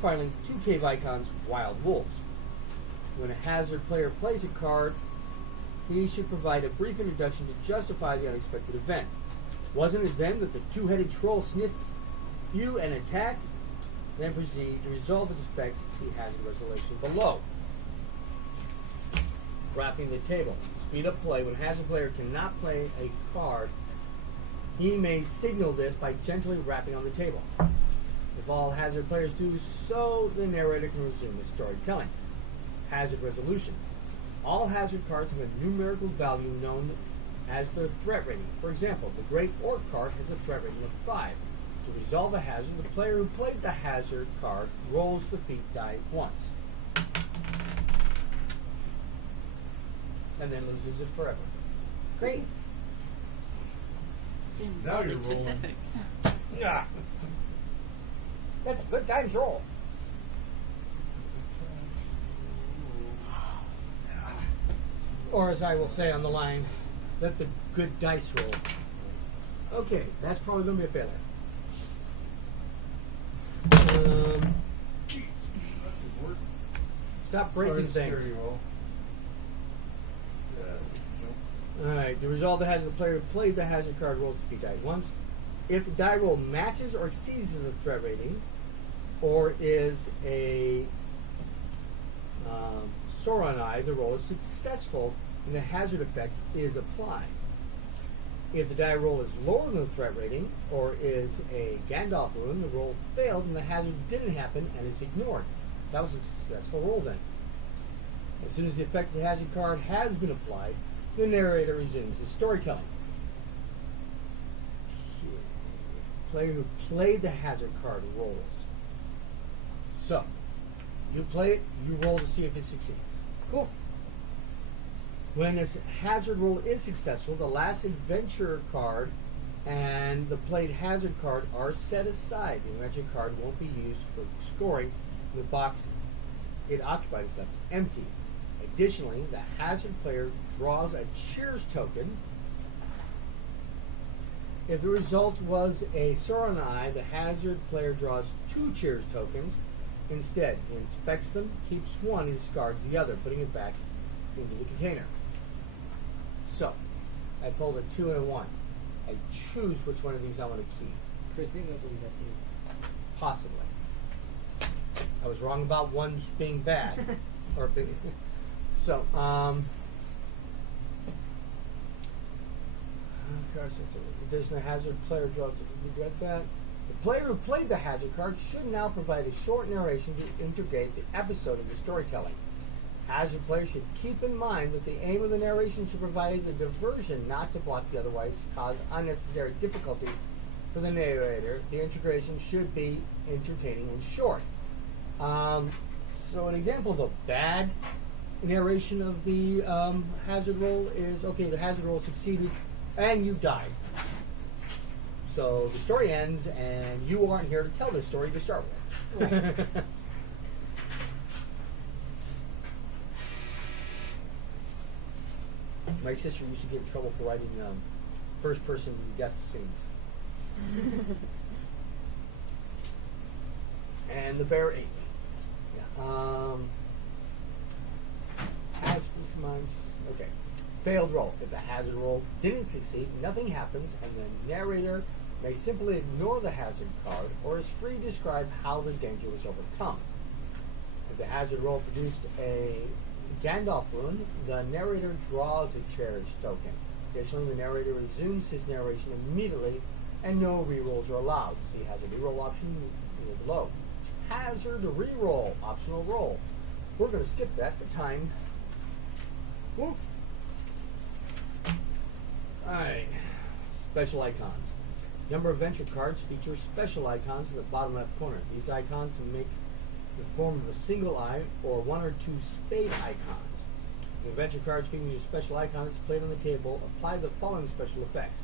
Finally, 2 cave icons, wild wolves. When a hazard player plays a card, he should provide a brief introduction to justify the unexpected event. Wasn't it then that the 2-headed troll sniffed you and attacked? Then proceed to resolve its effects. See hazard resolution below. Wrapping the table. Speed up play. When a hazard player cannot play a card, he may signal this by gently rapping on the table. If all hazard players do so, the narrator can resume his storytelling. Hazard resolution. All hazard cards have a numerical value known as their threat rating. For example, the Great Orc card has a threat rating of 5. To resolve a hazard, the player who played the hazard card rolls the feat die once. And then loses it forever. Great. Now you're specific. Yeah. That's a good times roll. Or as I will say on the line, let the good dice roll. Okay, that's probably going to be a failure. Stop breaking things. Alright, to resolve the hazard, the player who played the hazard card rolls the feat die once. If the die roll matches or exceeds the threat rating, or is a Sauron Eye, the roll is successful and the hazard effect is applied. If the die roll is lower than the threat rating, or is a Gandalf rune, the roll failed and the hazard didn't happen and is ignored. That was a successful roll then. As soon as the effect of the hazard card has been applied, the narrator resumes his storytelling. Player who played the hazard card rolls. So, you play it, you roll to see if it succeeds. Cool. When this hazard roll is successful, the last adventure card and the played hazard card are set aside. The adventure card won't be used for scoring. The box it occupied is left empty. Additionally, the hazard player draws a cheers token. If the result was a Sauron Eye, the hazard player draws 2 cheers tokens. Instead, he inspects them, keeps one, and discards the other, putting it back into the container. So, I pulled a 2 and a 1. I choose which one of these I want to keep. Presumably that's you. Possibly. I was wrong about one being bad. Or big. So, there's no hazard player draws. You got that? The player who played the hazard card should now provide a short narration to integrate the episode of the storytelling. Hazard players should keep in mind that the aim of the narration should provide a diversion, not to block the otherwise cause unnecessary difficulty for the narrator. The integration should be entertaining and short. So an example of a bad narration of the hazard roll is, okay, the hazard roll succeeded and you died. So the story ends and you aren't here to tell this story to start with. Right. My sister used to get in trouble for writing first-person death scenes. And the bear ate me. Yeah. Okay. Failed roll. If the hazard roll didn't succeed, nothing happens, and the narrator may simply ignore the hazard card or is free to describe how the danger was overcome. If the hazard roll produced a Gandalf rune, the narrator draws a cherished token. Additionally, the narrator resumes his narration immediately, and no rerolls are allowed. See hazard reroll option below. Hazard reroll, optional roll. We're going to skip that for time. Woo. Alright, special icons. Number of venture cards feature special icons in the bottom left corner. These icons make the form of a single eye or 1 or 2 spade icons. The adventure cards featuring your special icon that's played on the table apply the following special effects.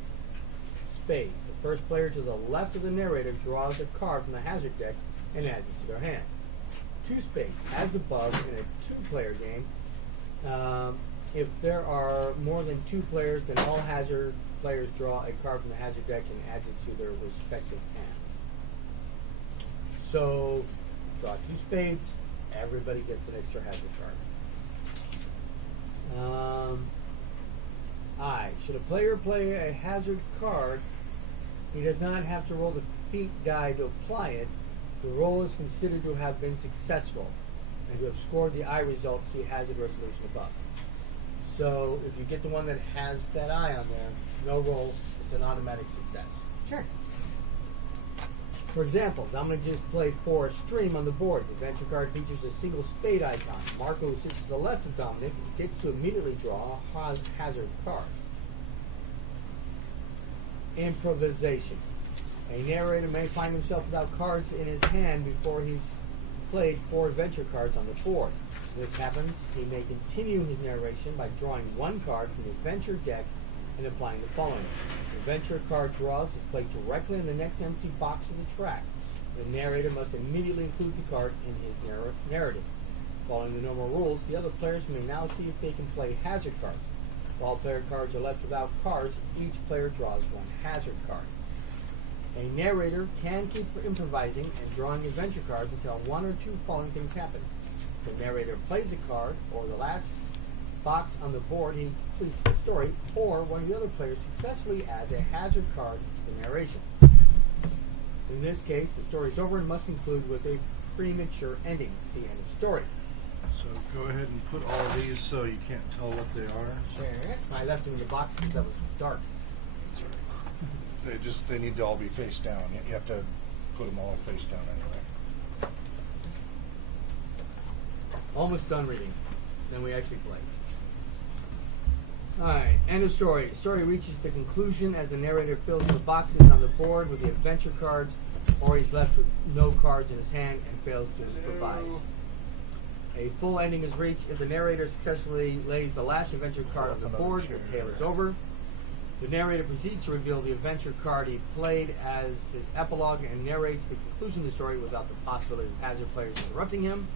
Spade. The first player to the left of the narrator draws a card from the hazard deck and adds it to their hand. Two spades, as above in a two-player game. If there are more than two players, then all hazard players draw a card from the hazard deck and adds it to their respective hands. So, draw two spades, everybody gets an extra hazard card. Should a player play a hazard card, he does not have to roll the feat die to apply it. The roll is considered to have been successful and to have scored the I result. See hazard resolution above. So if you get the one that has that I on there, no roll, it's an automatic success. Sure. For example, Dominic just played for a stream on the board. The adventure card features a single spade icon. Marco, who sits to the left of Dominic, gets to immediately draw a hazard card. Improvisation. A narrator may find himself without cards in his hand before he's played 4 adventure cards on the board. When this happens, he may continue his narration by drawing one card from the adventure deck and applying the following. The adventure card draws is played directly in the next empty box of the track. The narrator must immediately include the card in his narrative. Following the normal rules, the other players may now see if they can play hazard cards. If all player cards are left without cards, each player draws one hazard card. A narrator can keep improvising and drawing adventure cards until one or two following things happen. If the narrator plays a card, or the last box on the board, he completes the story, or one of the other players successfully adds a hazard card to the narration. In this case, the story is over and must conclude with a premature ending. See end of story. So go ahead and put all of these so you can't tell what they are. Sure. I left them in the box because that was dark. That's right. They need to all be face down. You have to put them all face down anyway. Almost done reading. Then we actually play. Alright, end of story. Story reaches the conclusion as the narrator fills the boxes on the board with the adventure cards, or he's left with no cards in his hand and fails to improvise. A full ending is reached if the narrator successfully lays the last adventure card on the board. The tale is over. The narrator proceeds to reveal the adventure card he played as his epilogue and narrates the conclusion of the story without the possibility of hazard players interrupting him.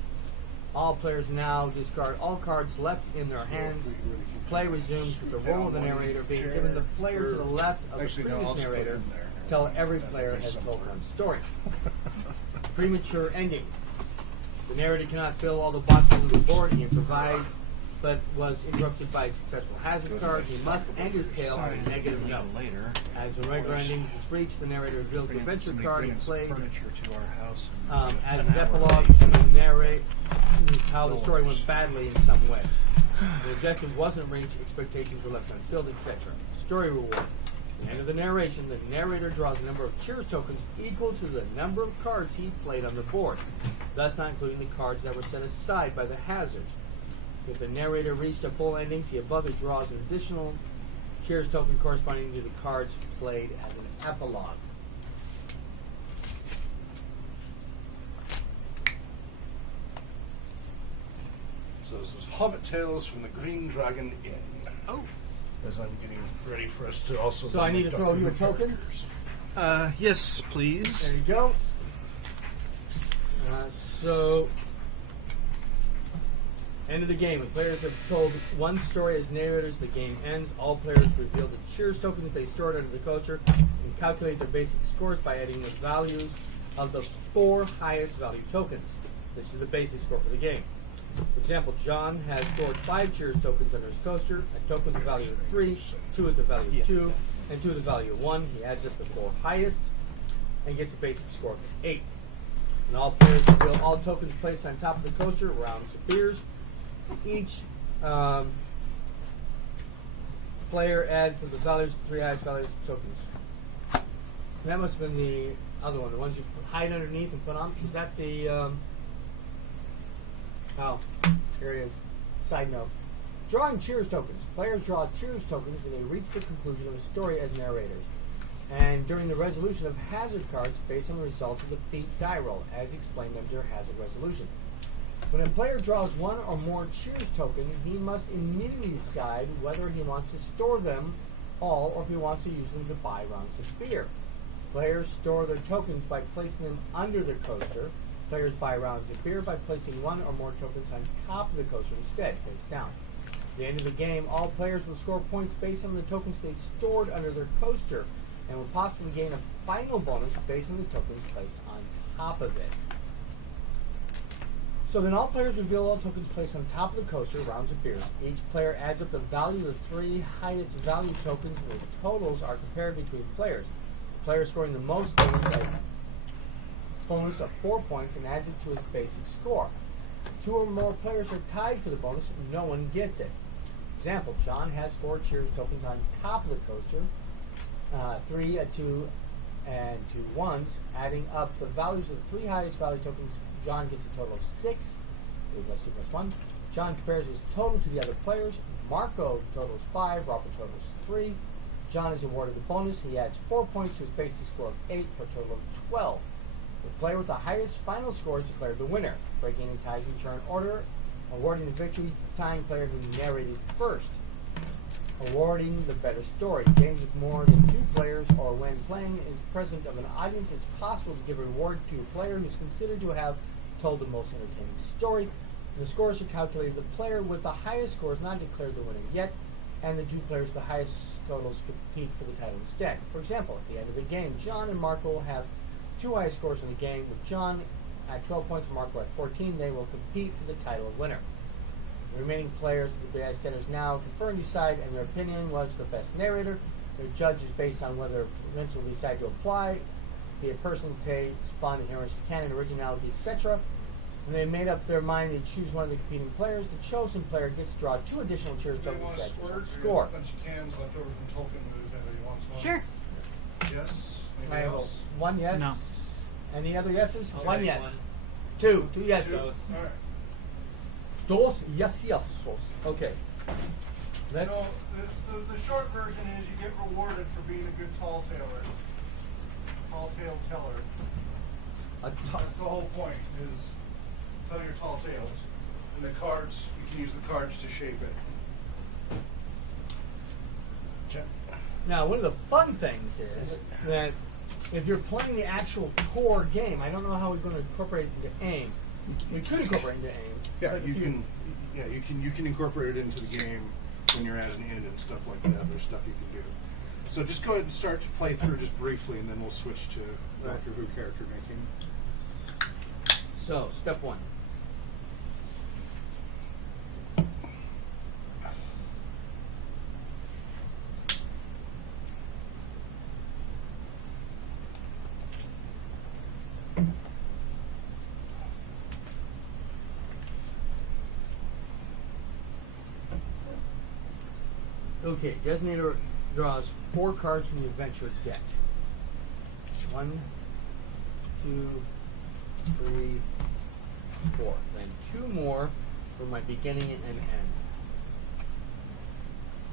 All players now discard all cards left in their hands. Play resumes with the role of the narrator being given the player to the left of the previous narrator until every player has told one story. Premature ending. The narrator cannot fill all the boxes on the board. He improvised, but was interrupted by a successful hazard card. He must end his tale on a negative note. As when regular endings is reached, the narrator reveals the adventure card he played as his epilogue to narrate how the story went badly in some way. The objective wasn't reached, expectations were left unfilled, etc. Story reward. At the end of the narration, the narrator draws a number of cheers tokens equal to the number of cards he played on the board, thus not including the cards that were set aside by the hazards. If the narrator reached a full ending, see above, it draws an additional cheers token corresponding to the cards played as an epilogue. So this is Hobbit Tales from the Green Dragon Inn. Oh. As I'm getting ready for us to also... So I need to throw you a token? Yes, please. There you go. So, end of the game. The players have told one story as narrators. The game ends. All players reveal the cheers tokens they stored under the coaster and calculate their basic scores by adding the values of the 4 highest value tokens. This is the basic score for the game. For example, John has scored 5 cheers tokens under his coaster, a token with the value of 3, 2 with the value of 2, and 2 with the value of 1. He adds up the 4 highest and gets a basic score of 8. And all players reveal all tokens placed on top of the coaster, rounds of beers. Each player adds the values, 3 highest values tokens. And that must have been the other one, the ones you hide underneath and put on. Is that the... Oh, here it is. Side note. Drawing cheers tokens. Players draw cheers tokens when they reach the conclusion of a story as narrators, and during the resolution of hazard cards based on the result of the feat die roll, as explained under hazard resolution. When a player draws one or more cheers tokens, he must immediately decide whether he wants to store them all or if he wants to use them to buy rounds of beer. Players store their tokens by placing them under the coaster. Players buy rounds of beer by placing one or more tokens on top of the coaster instead, face down. At the end of the game, all players will score points based on the tokens they stored under their coaster and will possibly gain a final bonus based on the tokens placed on top of it. So then all players reveal all tokens placed on top of the coaster, rounds of beers. Each player adds up the value of the 3 highest value tokens, and the totals are compared between players. The player scoring the most gains a bonus of 4 points and adds it to his basic score. If 2 or more players are tied for the bonus, no one gets it. For example, John has 4 cheers tokens on top of the coaster, 3, a 2, and 2 1s. Adding up the values of the 3 highest value tokens, John gets a total of 6. 3 plus 2 plus 1. John compares his total to the other players. Marco totals 5. Robert totals 3. John is awarded the bonus. He adds 4 points to his basic score of 8 for a total of 12. The player with the highest final score is declared the winner. Breaking any ties in turn order, awarding the victory, tying player who narrated first. Awarding the better story. Games with more than 2 players or when playing is present of an audience, it's possible to give a reward to a player who is considered to have told the most entertaining story. The scores are calculated. The player with the highest score is not declared the winner yet, and the 2 players with the highest totals compete for the title instead. For example, at the end of the game, John and Marco have 2 highest scores in the game. With John at 12 points and Marco at 14, they will compete for the title of winner. The remaining players of the bystanders now confer and decide, and their opinion was the best narrator. Their judge is based on whether events will decide to apply, be it personal taste, fun, adherence to canon, originality, etc. When they made up their mind, they choose one of the competing players. The chosen player gets to draw 2 additional cheers tokens want to to add to squirt? his score. A bunch of cans left over from Tolkien movies. Anybody wants one? Sure. Yes. I Anybody have else? 1 yes. No. Any other yeses? I'll 1 take yes. one. 2 yeses. All right. Dos yeses. Okay. Let's. So the short version is you get rewarded for being a good tall tailer. Tall tale teller. That's the whole point, is tell your tall tales. And the cards, you can use the cards to shape it. Check. Now, one of the fun things is that if you're playing the actual core game, I don't know how we're going to incorporate it into AIM. We could incorporate it into AIM. Yeah, but you if can. Yeah, you can incorporate it into the game when you're at an inn and stuff like that. There's stuff you can do. So just go ahead and start to play through just briefly, and then we'll switch to Doctor Who character making. So, step 1. Okay, Designator draws 4 cards from the adventure deck. 1, 2, 3, 4. Then 2 more for my beginning and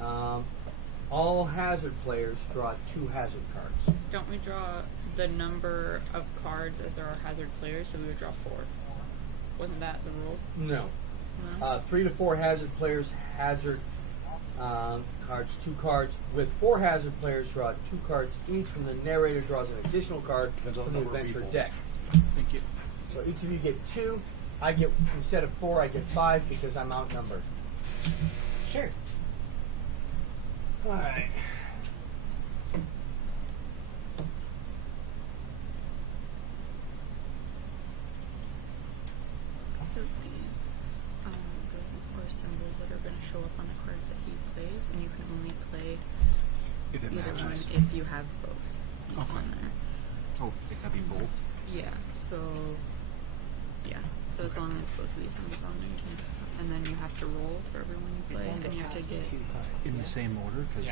end. All hazard players draw 2 hazard cards. Don't we draw the number of cards as there are hazard players, so we would draw 4? Wasn't that the rule? No. No? 3 to 4 hazard players, hazard cards, 2 cards. With 4 hazard players, draw 2 cards each. From the narrator draws an additional card Depends on from the the number of adventure people. deck. Thank you. So each of you get 2. I get, instead of 4, I get 5 because I'm outnumbered. Sure. All right. So these, those are symbols that are going to show up on the cards that he plays, and you can only play If it either one matches. if you have both Okay. on there. Oh, it can be both. Yeah, so as long as both of these things on there, you can, and then you have to roll for everyone you play, and you have to get In the same order, because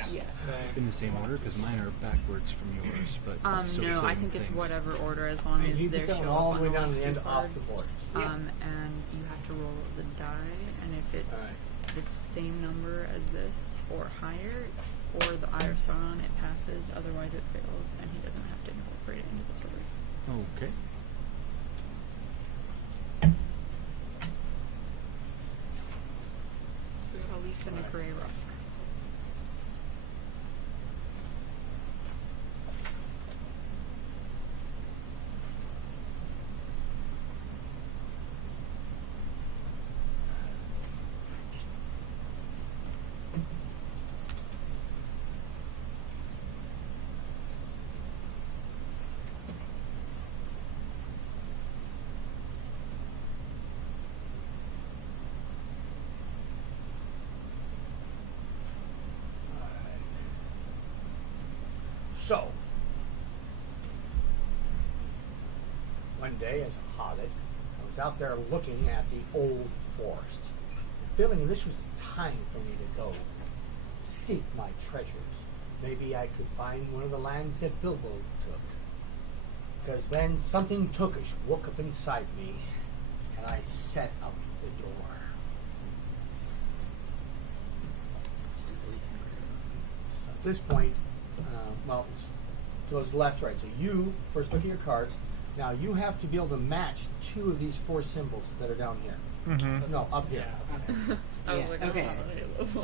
in the same order, because mine are backwards from yours, but it's still the no, same I think it's things. whatever order, as long And as you they're put them show all up the way on the down to last the 2 end off cards. the board. And you have to roll the die, and if it's the same number as this or higher, or the iris on it passes, otherwise it fails, and he doesn't have to incorporate it into the story. Okay. leaf and a gray rock. So, one day as a hobbit, I was out there looking at the old forest, and feeling this was the time for me to go seek my treasures. Maybe I could find one of the lands that Bilbo took. Because then something tookish woke up inside me, and I set out the door. So at this point, well, it goes left, right. So you first look at your cards. Now you have to be able to match 2 of these 4 symbols that are down here. Mm-hmm. No, up here. Okay. I was like, okay.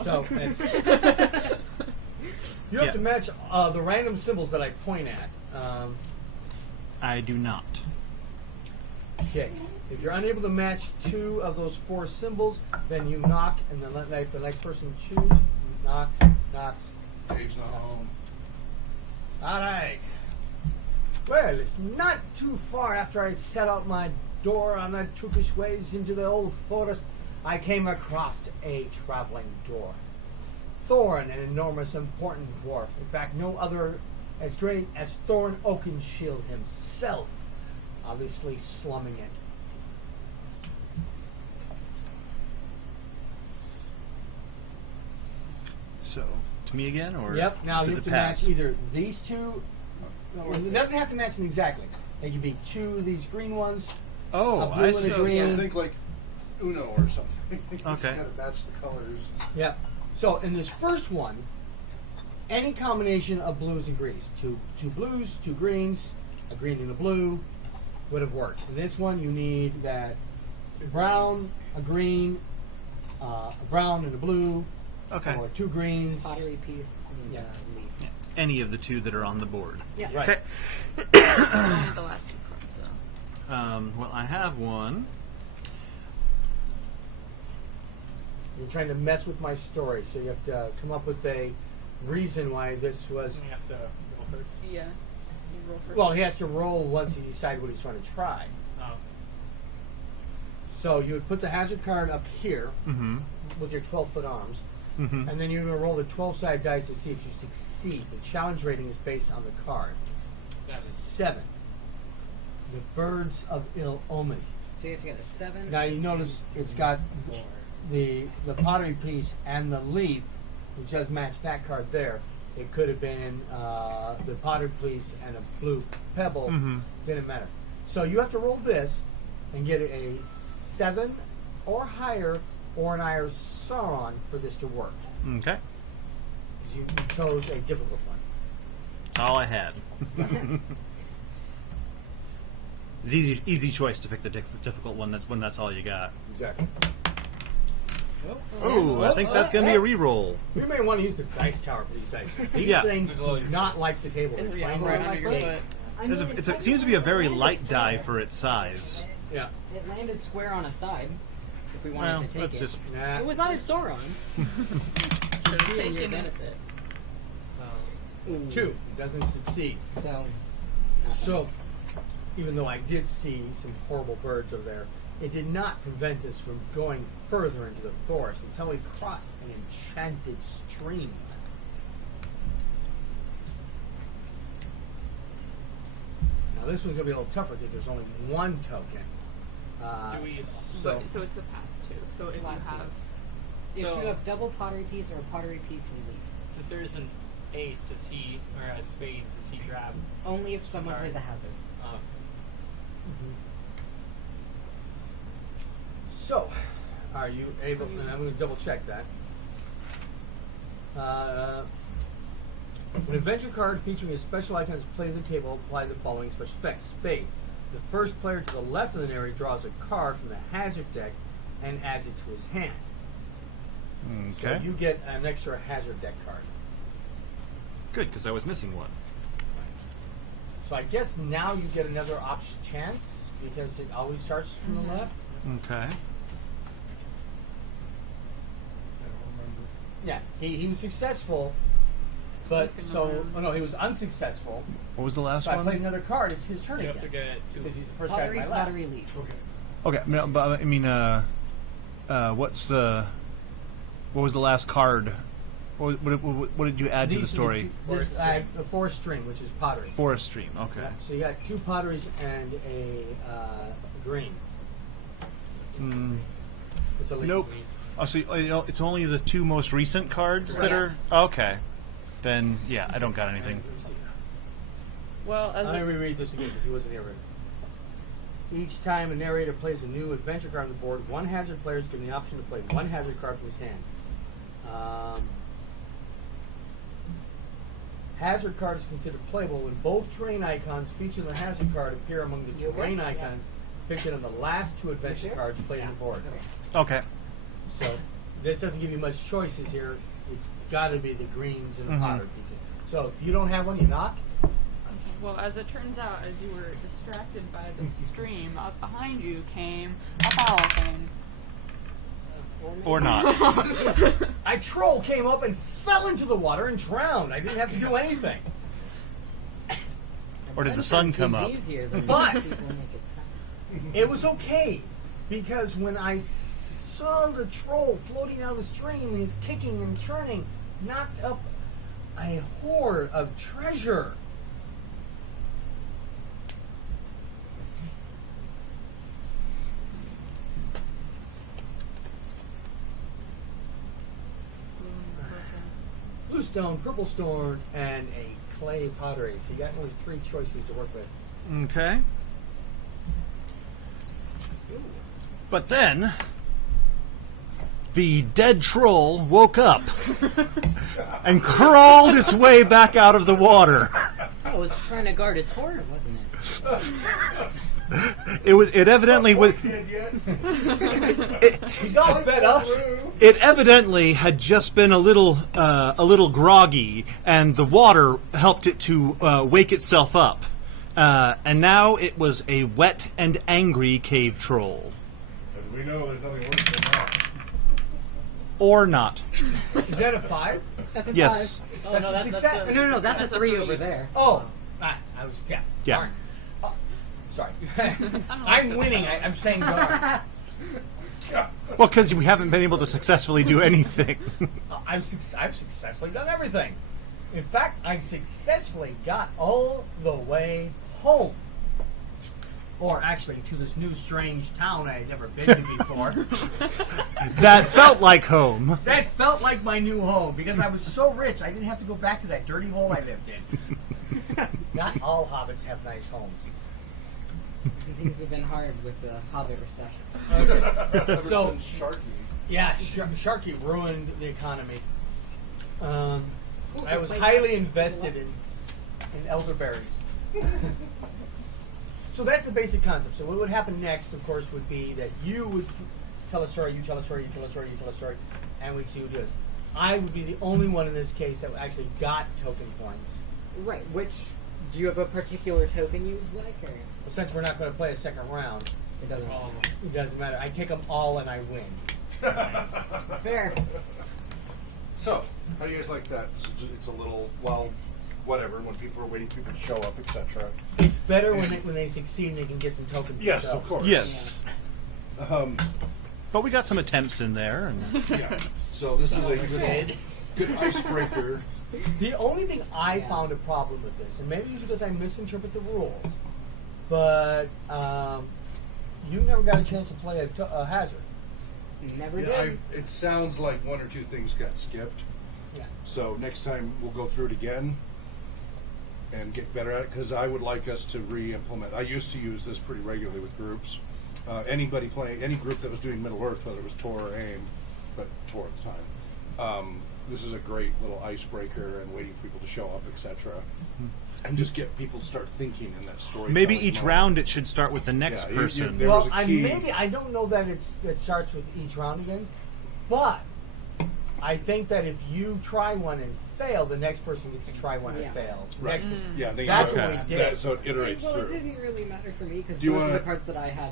So it's, you have to match the random symbols that I point at. I do not. Okay. If you're unable to match 2 of those 4 symbols, then you knock, and then let the next person choose. Knocks. Dave's not home. All right. Well, it's not too far after I set out my door on that Turkish ways into the old forest, I came across a traveling dwarf. Thorin, an enormous, important dwarf. In fact, no other as great as Thorin Oakenshield himself, obviously slumming it. So, to me again, or Yep. Now does you it have to pass? match either these 2. Or it doesn't have to match them exactly. It could be 2 of these green ones. Oh, a blue I and see. a green. So think like Uno or something. You just Okay. gotta match the colors. Yep. So in this first one, any combination of blues and greens, two blues, 2 greens, a green and a blue, would have worked. In this one, you need that brown, a green, a brown and a blue, Okay. or 2 greens. Pottery piece and Yeah. leaf. Yeah. Any of the 2 that are on the board. Yeah. Right. Okay. Only the last 2 cards, though. Well, I have one. You're trying to mess with my story, so you have to come up with a reason why this was. You have to roll first. Yeah. You roll first. Well, he has to roll once he decides what he's trying to try. Oh. So you would put the hazard card up here Mm-hmm. with your 12-foot arms, Mm-hmm. and then you're going to roll the 12-sided dice to see if you succeed. The challenge rating is based on the card. 7. The Birds of Ill Omen. So you have to get a 7. Now you notice it's got 4. the pottery piece and the leaf, which does match that card there. It could have been the pottery piece and a blue pebble. Mm-hmm. Didn't matter. So you have to roll this and get a 7 or higher or an Eye of Sauron for this to work. Okay. Because you chose a difficult one. That's all I had. It's easy choice to pick the difficult one. That's when that's all you got. Exactly. Oh, I think that's gonna be a re-roll. We may want to use the dice tower for these dice. These Yeah. things do not like the table. They're Yeah, trying right to on your escape. foot. It seems to be a very light die for its size. Yeah. It landed square on a side. If we wanted Well, to take that's it. just Nah. It was Eye of Sauron. Should have To your taken it. benefit. 2. It doesn't succeed. So. So, even though I did see some horrible birds over there, it did not prevent us from going further into the forest until we crossed an enchanted stream. Now this one's going to be a little tougher because there's only 1 token. Do we- So, So it's the past 2. So if Last you two. have... If So- you have double pottery piece or a pottery piece and leaf. Since there is an ace, does he, or a spades, does he grab? Only if someone Alright. plays a hazard. so, are you able? And I'm going to double check that. An adventure card featuring a special icon is played at the table. Apply the following special effects. Spade. The first player to the left of the area draws a card from the hazard deck and adds it to his hand. So you get an extra hazard deck card. Good, because I was missing one. So I guess now you get another option chance because it always starts from the left. Okay. Yeah, he was successful, but he was unsuccessful. What was the last So I one? played another card. It's his turn You again. have to get it Because to. he's the first guy to my left. Pottery leaf. Okay. Okay, no, but I mean, what was the last card? What did you add to the story? The forest stream, which is pottery. Forest stream. Okay. Yeah, so you got 2 potteries and a green. It's a leaf. Nope. Oh, so it's only the 2 most recent cards that are okay. Then yeah, I don't got anything. Well, as Let me reread this again because he wasn't here. Each time a narrator plays a new adventure card on the board, one hazard player is given the option to play 1 hazard card from his hand. Hazard card is considered playable when both terrain icons featured on the hazard card appear among the terrain icons pictured on the last 2 adventure cards played on the board. Okay. So this doesn't give you much choices here. It's got to be the greens and the pottery piece. So if you don't have one, you knock. Well, as it turns out, as you were distracted by the stream, up behind you came a foul thing. Or not. A troll came up and fell into the water and drowned. I didn't have to do anything. Or did the sun come Seems up? easier than But- people make it sound. It was okay because when I saw the troll floating down the stream, his kicking and churning knocked up a hoard of treasure. Blue stone, purple stone, and a clay pottery. So you got only 3 choices to work with. Okay. But then the dead troll woke up and crawled its way back out of the water. Oh, it was trying to guard its hoard, wasn't it? It evidently was. Dead yet? He got better. It evidently had just been a little groggy, and the water helped it to wake itself up. And now it was a wet and angry cave troll. And we know there's nothing worse than that. Or not. Is that a 5? That's a Yes. 5. Oh, That's no, a that's success. No, that's a 3 over there. Oh, I was Yeah. Darn. Oh, sorry. I'm winning. I'm saying darn. Well, because we haven't been able to successfully do anything. I've successfully done everything. In fact, I successfully got all the way home. Or actually, to this new strange town I had never been to before. That felt like home. That felt like my new home because I was so rich I didn't have to go back to that dirty hole I lived in. Not all hobbits have nice homes. Things have been hard with the Hobbit recession. So, Since Sharky. yeah, Sharky ruined the economy. I was Play highly buses. invested in elderberries. So that's the basic concept. So what would happen next, of course, would be that you would tell a story, you tell a story, you tell a story, you tell a story, and we'd see who does. I would be the only one in this case that actually got token points. Right, which, do you have a particular token you'd like, or? Well, since we're not going to play a second round, It doesn't it doesn't matter. I take them all and I win. Fair. So, how do you guys like that? It's a little, well, whatever, when people are waiting for people to show up, etc. It's better when they succeed and they can get some tokens Yes, themselves. of course. Yes. But we got some attempts in there. And Yeah. So this is a good icebreaker. The only thing I found a problem with this, and maybe it's because I misinterpret the rules, but you never got a chance to play a hazard. Never Yeah, did. it sounds like 1 or 2 things got skipped. Yeah. So next time we'll go through it again and get better at it, because I would like us to re-implement. I used to use this pretty regularly with groups. Anybody playing, any group that was doing Middle Earth, whether it was Tor or AIM, but Tor at the time. This is a great little icebreaker and waiting for people to show up, etc. And just get people to start thinking in that story. maybe each round it should start with the next Yeah, person. there was Well, a key. I don't know that it starts with each round again, but I think that if you try one and fail, the next person gets to try one and fail. Right. Next person. Yeah, they That's okay. what we did. So it iterates Well, through. it didn't really matter for me because Do you both of the wanna- cards that I had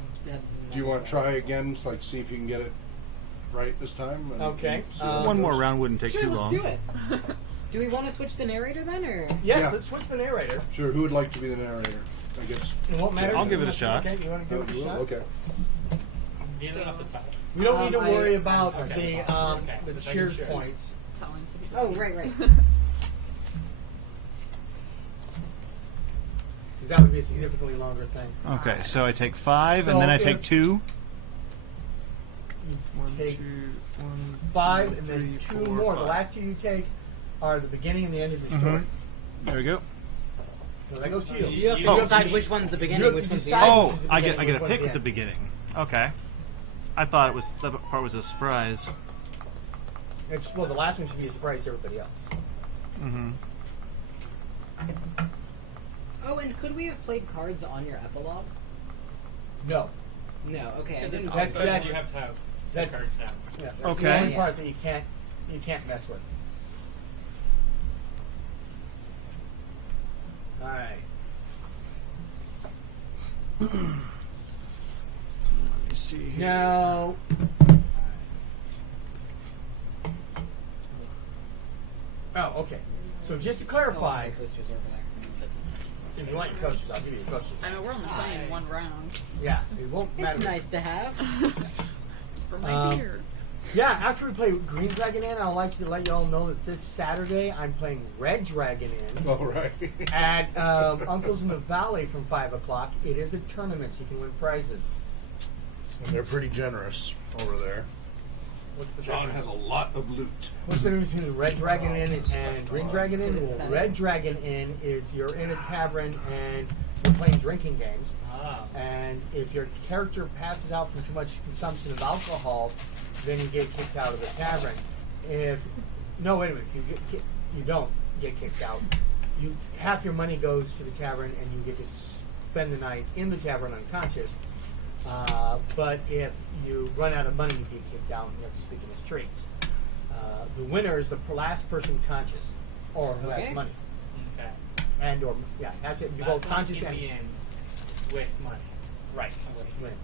Do you want to try again, so, like, see if you can get it right this time? And Okay. see how it One more goes? round wouldn't take Sure, too let's long. do it. Do we want to switch the narrator then, or? Yes, Yeah. let's switch the narrator. Sure. Who would like to be the narrator? I guess. It won't matter. I'll give it a shot. Okay, you want to give it a shot? Okay. You don't have to tell. We don't need to worry I- about okay. the Okay. the cheers points. Telling to be Oh, right. Because that would be a significantly longer thing. Okay, so I take 5, So and then I if- take 2. Take 5 and then 2 more. The last 2 you take are the beginning and the end of your story. There we go. No, that goes to you. You have to Oh. decide which one's the You beginning, have which to one's the decide. end. Oh, which is the I beginning, get a which one's pick the at the end. beginning. Okay. I thought that part was a surprise. Well, the last one should be a surprise to everybody else. Mm-hmm. Oh, and could we have played cards on your epilogue? No. No. Okay, I Because didn't. That's- But that's- you have to have that's- cards now. Yeah, that's Okay. the only Yeah. part that you can't mess with. All right. Let me see here. Now, oh, okay. So just to Oh, clarify, the coasters over there. if you want your coasters, I'll give you your coasters. I mean, we're only playing one round Yeah, it won't matter. It's nice to have. for my beer. Yeah, after we play Green Dragon Inn, I'd like to let you all know that this Saturday I'm playing Red Dragon Inn All right. at Uncles in the Valley from 5 o'clock. It is a tournament, so you can win prizes. And they're pretty generous over there. What's the John difference? has a lot of loot. What's the difference between Red Dragon Inn and Green Dragon Inn? Is it Well, set Red up? Dragon Inn is you're in a tavern and you're playing drinking games. Ah. And if your character passes out from too much consumption of alcohol, then you get kicked out of the tavern. If you don't get kicked out. Half your money goes to the tavern, and you get to spend the night in the tavern unconscious. But if you run out of money, you get kicked out, and you have to sleep in the streets. The winner is the last person conscious, or who Okay. has money, Okay. have to be That's both not conscious in and the end with money. right. Okay. Wins.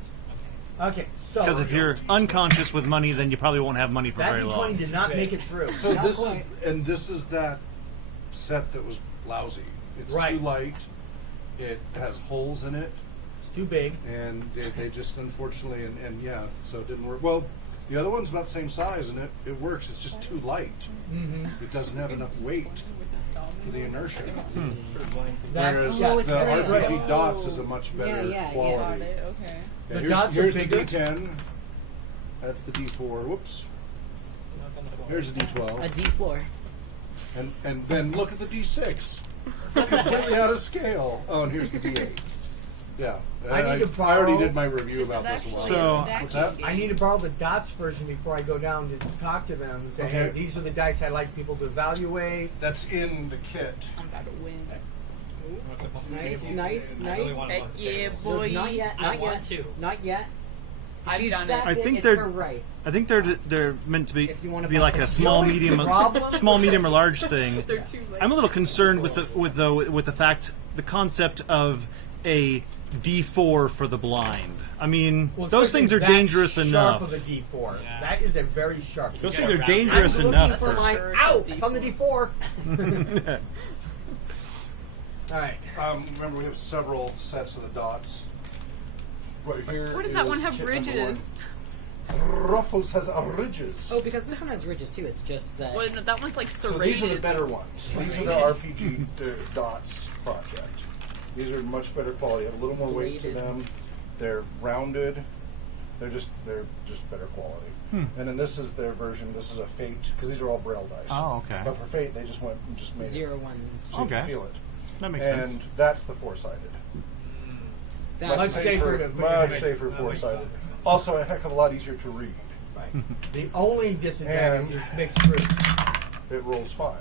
Okay, so Because if you're unconscious with money, then you probably won't have money for that very long. D20 did not make it through. So Not this quite. this is that set that was lousy. It's Right. too light. It has holes in it, It's too big. and they just unfortunately and yeah, so it didn't work. Well, the other one's about the same size, and it works. It's just too light. Mm-hmm. It doesn't have enough weight for the inertia. Whereas yeah, the it's very RPG good. dots is a much better yeah. Got quality. it. Okay. Yeah, The dots are here's the bigger. D10. That's the D4. Whoops. Here's the D12. A D floor. And then look at the D6. Completely out of scale. Oh, and here's the D8. Yeah. I need to I already borrow- did my review This about is this a actually while. So- a stacking What's that? game. I need to borrow the dots version before I go down to talk to them and say, Okay. hey, these are the dice I'd like people to evaluate. That's in the kit. I'm about to win. Nice. Heck yeah, So boy. not yet. I Not want yet. to. Not yet. I've She done it. stacked I think it's they're- her right. I think they're meant to be If you wanna be buy like the a small, only medium, problem- small, medium, or large thing. They're too late. I'm a little concerned with the fact the concept of a D4 for the blind. I mean, Well, those especially things are that dangerous sharp enough. of a D4. Yeah. That is a very sharp. Those You things gotta are wrap dangerous I'm looking enough. for For my sure, out. the I found the D4. D4. All right. Remember, we have several sets of the dots. Right here. Why does that one is have kit number ridges? one. Ruffles has ridges. Oh, because this one has ridges too. It's just that. Well, no, that one's like So serrated. these are the better ones. These are the RPG dots project. These are much better quality. Have a little more weight to Graded. them. They're rounded. They're just better quality. And then this is their version. This is a Fate because these are all Braille dice. Oh, okay. But for Fate, they just went and just made 0, it 1. so you can Okay. feel it. That makes And sense. that's the four-sided. That's Much safer to- much safer four-sided. Also, a heck of a lot easier to read. Right. The only disadvantage And- is mixed groups. It rolls fine.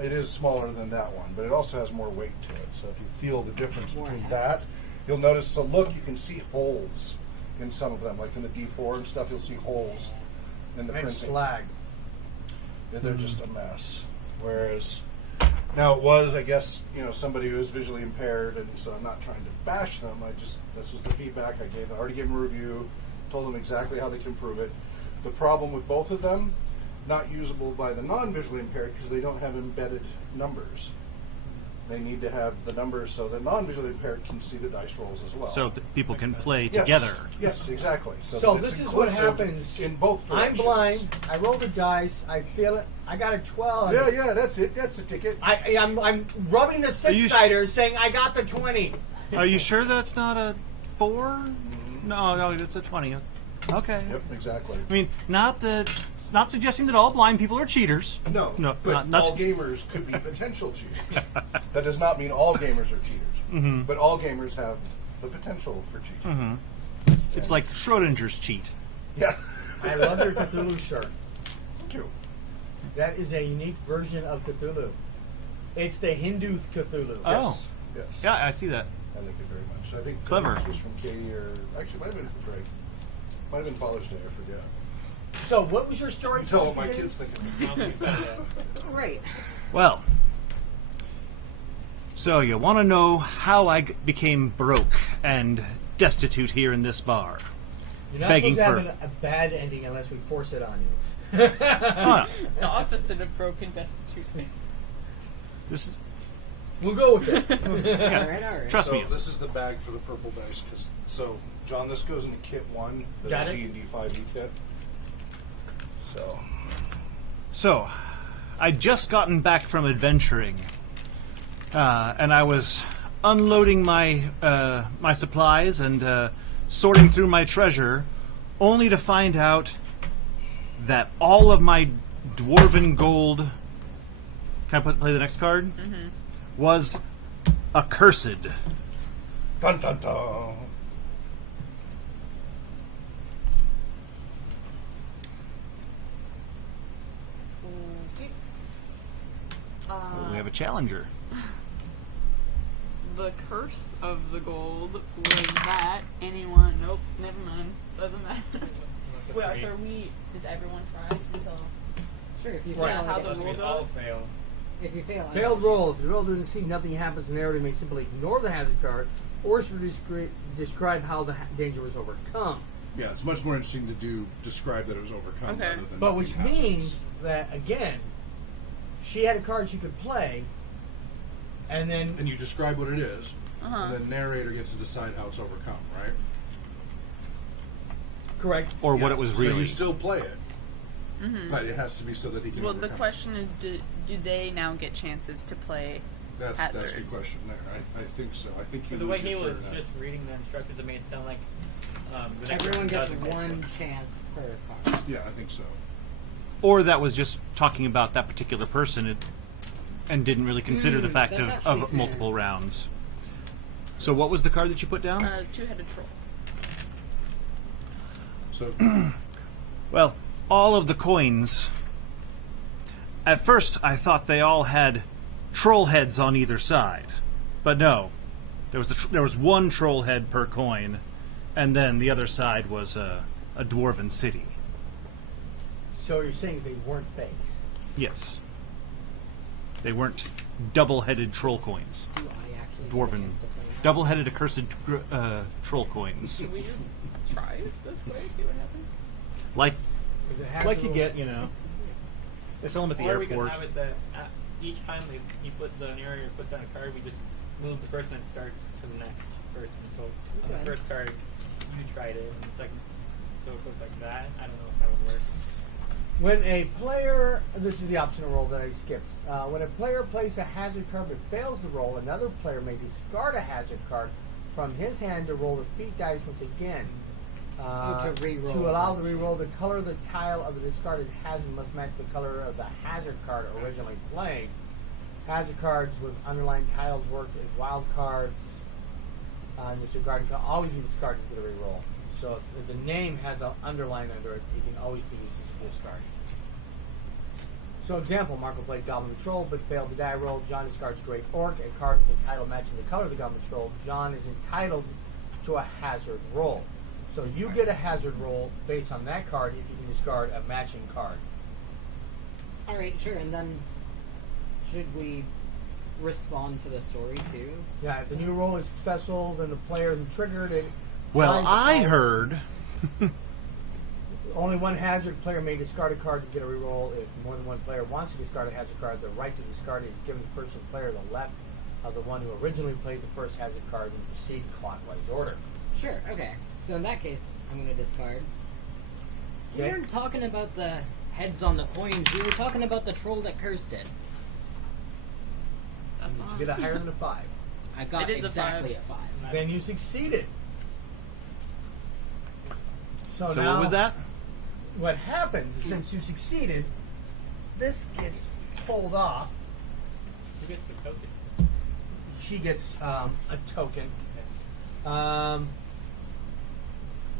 It is smaller than that one, but it also has more weight to it. So if you feel the difference More between heavy. that, you'll notice. So look, you can see holes in some of them, like in the D4 and stuff. You'll see holes and the And printing. slag. Yeah, they're just a mess. Whereas now it was, I guess, somebody who is visually impaired, and so I'm not trying to bash them. This was the feedback I gave. I already gave them a review, told them exactly how they can improve it. The problem with both of them, not usable by the non-visually impaired because they don't have embedded numbers. They need to have the numbers so the non-visually impaired can see the dice rolls as well. So people can play Yes. together. Yes, exactly. So that it's this is what inclusive happens. in both I'm directions. blind. I roll the dice. I feel it. I got a 12. Yeah, that's it. That's the ticket. I'm rubbing the six-sider saying I got the 20. Are you sure that's not a 4? No, it's a 20. Okay. Yep, exactly. I mean, not suggesting that all blind people are cheaters. No, not but all gamers could be potential cheaters. That does not mean all gamers are cheaters. Mhm. But all gamers have the potential for cheating. Mhm. It's like Schrodinger's cheat. Yeah. I love your Cthulhu shirt. Thank you. That is a unique version of Cthulhu. It's the Hindu Cthulhu. Yes. Yes. Yeah, I see that. I like it very much. I think Clever. this was from Katie, or actually, it might have been from Drake. Might have been Father's Day. I forget. So, what was your story? You tell supposed what my to be? kids think. Right. Well, so you want to know how I became broke and destitute here in this bar? You're not begging supposed to for have a bad ending unless we force it on you. Oh, The opposite of broken destitute. this is, We'll go with it. All right. trust So me. this is the bag for the purple dice. John, this goes into kit 1, the Got it. D&D 5e kit. So, I'd just gotten back from adventuring, and I was unloading my my supplies and sorting through my treasure, only to find out that all of my dwarven gold. Can I play the next card? Mm-hmm. Was accursed. Dun dun dun. We have a challenger. The curse of the gold was that anyone. Nope, never mind. Doesn't matter. Wait, so are we? Does everyone try until? Sure, if you Right. fail, How it the goes rule first. goes? fail. If you fail, Failed rolls. If the roll doesn't succeed, nothing happens. The narrator may simply ignore the hazard card or describe how the danger was overcome. Yeah, it's much more interesting to describe that it was overcome Okay. rather than But nothing which happens. means that, again, she had a card she could play, and then And you describe what it is, Uh-huh. and the narrator gets to decide how it's overcome, right? correct. Or what Yeah, it was So really. you still play it, Mm-hmm. but it has to be so that he can Well, the overcome it. question is, do they now get chances to play That's hazards? a good question there. I think so. I think you The way lose he your was turn. just reading the instructions, it made it sound like the next everyone person gets doesn't get one it. chance per card. Yeah, I think so. Or that was just talking about that particular person and didn't really consider the fact that's of actually fair. multiple rounds. So what was the card that you put down? Two-headed troll. So Well, all of the coins. At first, I thought they all had troll heads on either side, but no. There was one troll head per coin, and then the other side was a dwarven city. So you're saying they weren't fakes. Yes, they weren't double-headed troll coins. Do I actually get a Dwarven, chance to play that? double-headed accursed troll coins. Can we just try it this way, see what happens? Like If it has like a you little- get, They sell them at the Or we could airport. have it that each time he put the narrator puts out a card, we just move the person that starts to the next person. So on Okay. the first card, you tried it, and the second, so it goes like that. I don't know if that would work. When a player, this is the optional roll that I skipped. When a player plays a hazard card but fails the roll, another player may discard a hazard card from his hand to roll the feat dice once again. To re-roll to allow the the re-roll, the chance. color of the tile of the discarded hazard must match the color of the hazard card originally played. Hazard cards with underlined tiles work as wild cards. Disregarded can always be discarded with a re-roll. So if the name has an underline under it, it can always be used as a discard. So example, Marco played Goblin Patrol but failed the die roll. John discards Great Orc, a card with the title matching the color of the Goblin Patrol. John is entitled to a hazard roll. So you get a hazard roll based on that card if you can discard a matching card. Alright, sure, and then should we respond to the story too? Yeah, if the new roll is successful, then the player who triggered it... Well, I heard... Only one hazard player may discard a card to get a reroll. If more than one player wants to discard a hazard card, the right to discard it is given to the first player to the left of the one who originally played the first hazard card and proceed clockwise order. Sure, okay. So in that case, I'm going to discard. We Okay. weren't talking about the heads on the coins. We were talking about the troll that cursed it. That's Did all. you get a higher than a 5? I got It is a exactly five. a 5. Then you succeeded. So So now, what was that? what happens is since you succeeded, this gets pulled off. Who gets the token? She gets a token.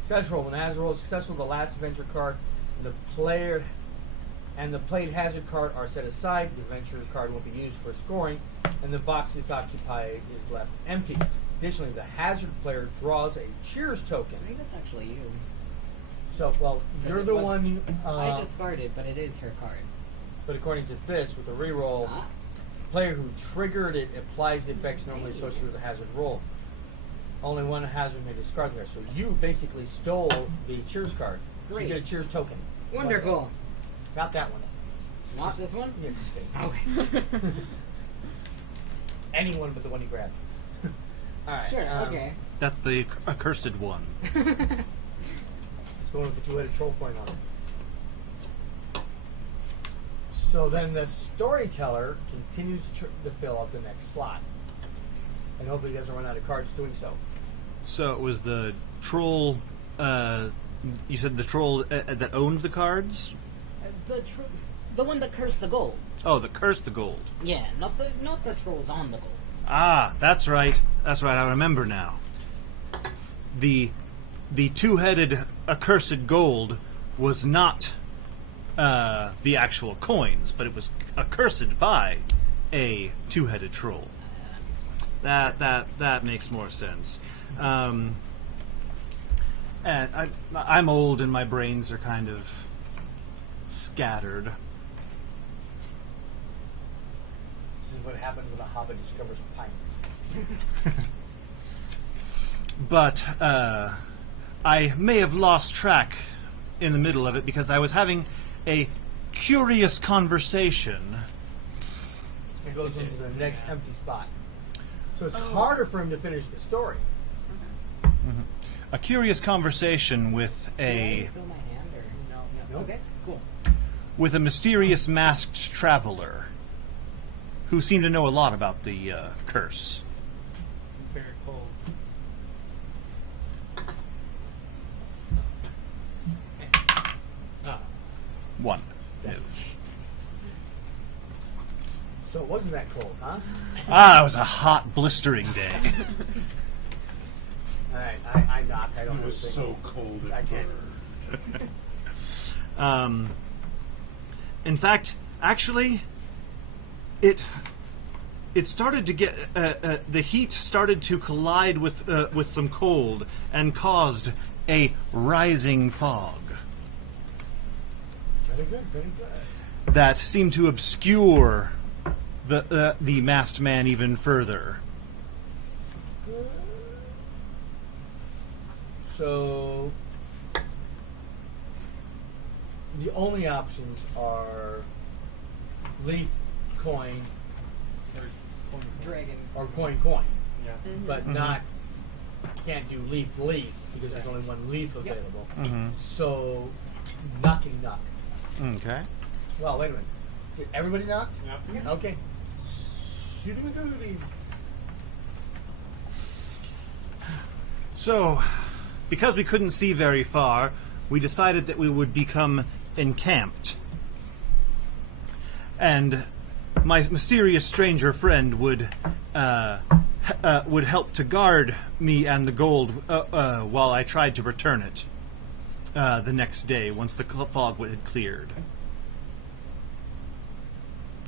Success roll. When the hazard roll is successful, the last adventure card, the player, and the played hazard card are set aside. The adventure card will be used for scoring, and the box is occupied is left empty. Additionally, the hazard player draws a cheers token. I think that's actually you. So, well, you're it the was- one. I discarded, but it is her card. But according to this, with a reroll, Ah, player who triggered it applies the effects normally associated with a hazard roll. Only one hazard may discard there. So you basically stole the cheers card. So Great. you get a cheers token. wonderful. Not that one. Not this one? Yeah, just stay. Okay. Anyone but the one you grabbed. Alright. Sure, okay. That's the accursed one. It's the one with the two-headed troll point on it. So then the storyteller continues to fill up the next slot. And hopefully he doesn't run out of cards doing so. So it was the troll. You said the troll that owned the cards. The one that cursed the gold. Oh, the curse the gold. Yeah, not the trolls on the gold. Ah, that's right. That's right. I remember now. The two-headed accursed gold was not the actual coins, but it was accursed by a two-headed troll. That makes more sense. And I'm old, and my brains are kind of scattered. This is what happens when a hobbit discovers pints. But I may have lost track in the middle of it because I was having a curious conversation. It goes into the next empty spot. So it's harder for him to finish the story. A curious conversation with Can I a fill my hand or no? Nope. Okay, cool. with a mysterious masked traveler who seemed to know a lot about the curse. It's very cold. Ah, One. No. So it wasn't that cold, huh? Ah, it was a hot, blistering day. Alright, I knock. I don't It know. was so cold it I can't. burned. In fact, actually, it started to get the heat started to collide with some cold and caused a rising fog Very good, very good. that seemed to obscure the masked man even further. So the only options are leaf, coin, Dragon. or coin. yeah. But not can't do leaf because there's only one leaf available. So knocky knock. Okay. Well, wait a minute. Did everybody knocked? Yep. Okay. Shooting the goodies. So, because we couldn't see very far, we decided that we would become encamped. And my mysterious stranger friend would help to guard me and the gold while I tried to return it the next day once the fog had cleared.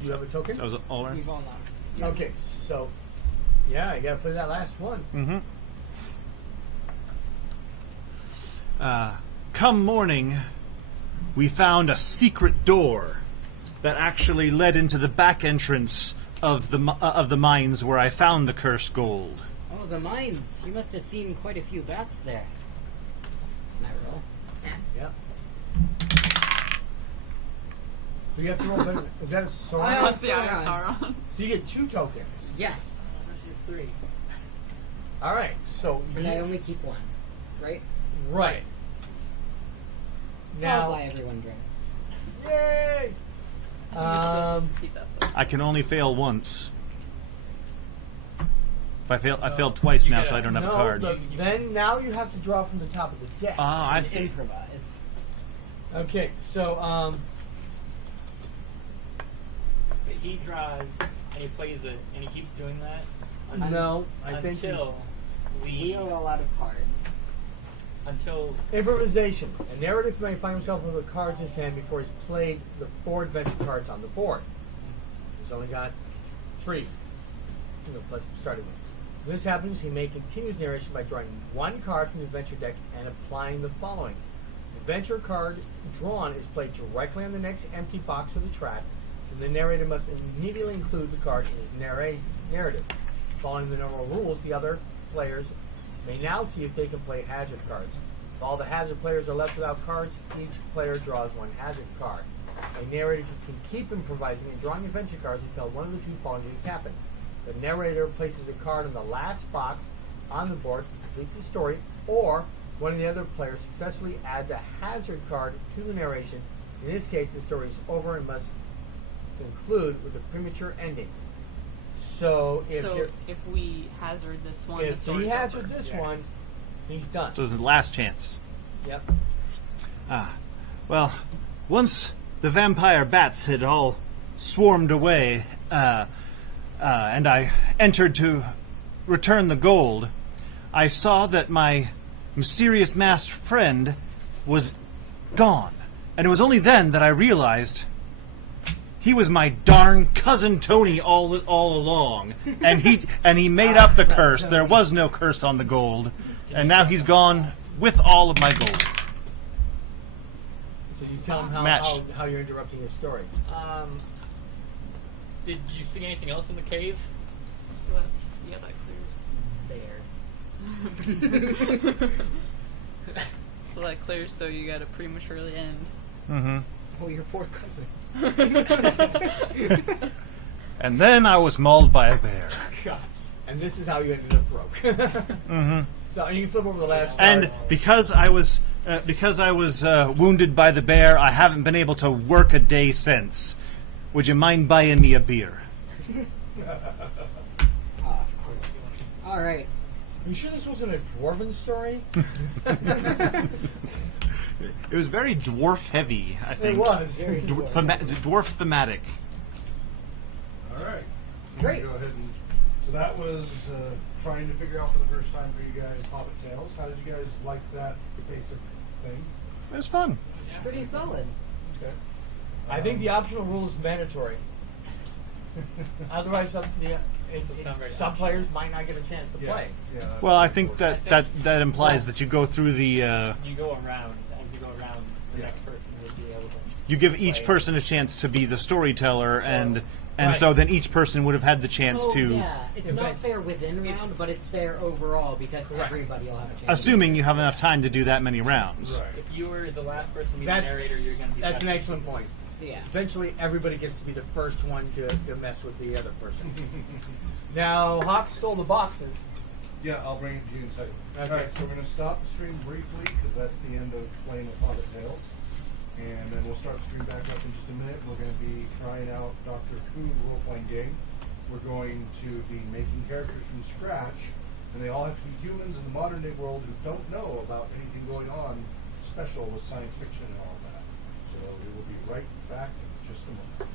Do you have a token? That was all right. We've all knocked. Okay, so yeah, you gotta play that last one. Mm-hmm. Come morning, we found a secret door that actually led into the back entrance of the mines where I found the cursed gold. Oh, the mines. You must have seen quite a few bats there. Can I roll? Yep. So you have to roll better. Is that a sword? Plus the Sauron. So you get 2 tokens. Yes. She's 3. Alright, so And I only keep 1, right? right. I'll Now, buy everyone drinks. yay! Keep that though. I can only fail once. If I failed twice now, so I don't have a card. Then now you have to draw from the top of the deck. Ah, I And see. improvise. Okay, so He draws and he plays it, and he keeps doing that. no, I think until We are all out of cards. until improvisation. A narrative may find himself with the cards in his hand before he's played the 4 adventure cards on the board. He's only got 3. Plus starting with. When this happens, he may continue his narration by drawing 1 card from the adventure deck and applying the following. The adventure card drawn is played directly on the next empty box of the track, and the narrator must immediately include the card in his narrative. Following the normal rules, the other players may now see if they can play hazard cards. If all the hazard players are left without cards, each player draws 1 hazard card. A narrator can keep improvising and drawing adventure cards until one of the 2 following things happen. The narrator places a card in the last box on the board, completes the story, or one of the other players successfully adds a hazard card to the narration. In this case, the story is over and must conclude with a premature ending. So if we hazard this one, the if story's he hazard over. this one, he's done. So it's the last chance. Yep. Well, once the vampire bats had all swarmed away, and I entered to return the gold, I saw that my mysterious masked friend was gone. And it was only then that I realized he was my darn cousin Tony all along. And he made up the curse. There was no curse on the gold. And now he's gone with all of my gold. So you tell him how you're interrupting his story. did you see anything else in the cave? So that's that clears. So that clears. So you got to prematurely end. Mm-hmm. Oh, your poor cousin. And then I was mauled by a bear. God. And this is how you ended up broke. Mm-hmm. So you can flip over the last And card. because I was wounded by the bear, I haven't been able to work a day since. Would you mind buying me a beer? Of course. All right. You sure this wasn't a dwarven story? It was very dwarf heavy, I think. It was. Very Dwarf thematic. All right. Great. Go ahead and. So that was trying to figure out for the first time for you guys Hobbit Tales. How did you guys like that basic thing? It was fun. Pretty solid. Okay. I think the optional rule is mandatory. Otherwise, some players might not get a chance to play. Yeah. Well, I think that implies that you go through the. You go around. As you go around, the next person will be able to. You give each person a chance to be the storyteller, and Right. so then each person would have had the chance to. Yeah, it's not fair within round, but it's fair overall because everybody will have a chance. Assuming you have enough time to do that many rounds. Right. If you were the last person to be the That's narrator, you're going to be. an excellent point. Yeah. Eventually, everybody gets to be the first one to mess with the other person. Now, Hawk stole the boxes. Yeah, I'll bring it to you in a second. Okay. All right, so we're going to stop the stream briefly because that's the end of playing with Hobbit Tales. And then we'll start the stream back up in just a minute. We're going to be trying out Dr. Who role-playing game. We're going to be making characters from scratch, and they all have to be humans in the modern-day world who don't know about anything going on special with science fiction and all of that. So we will be right back in just a moment.